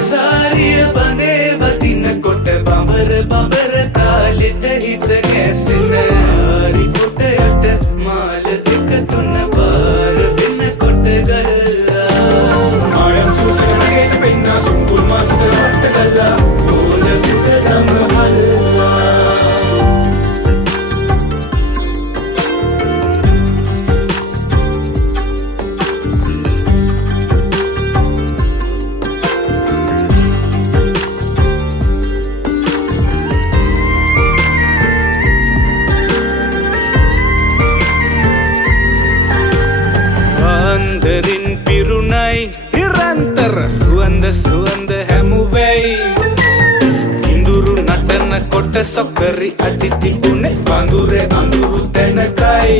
සාරිය බඳේ වදින කොට බඹර බඹර තාලෙට හිත ගැසෙන සාරි කොටයට මාල දෙක තුන පාර වෙන කොට ගල්ලා ආයම් සුසනගේ පෙන්න සුඹුල් මාස්ටර් හටගල්ලා ඕල දුකදම හල්ලා Wanderin pirunai nirantar සුවඳ හැමුවෙයි ඉඳුරු නටන කොට සොකරි අඩි තිබුණේ වඳුරේ අඳුරු තැනකයි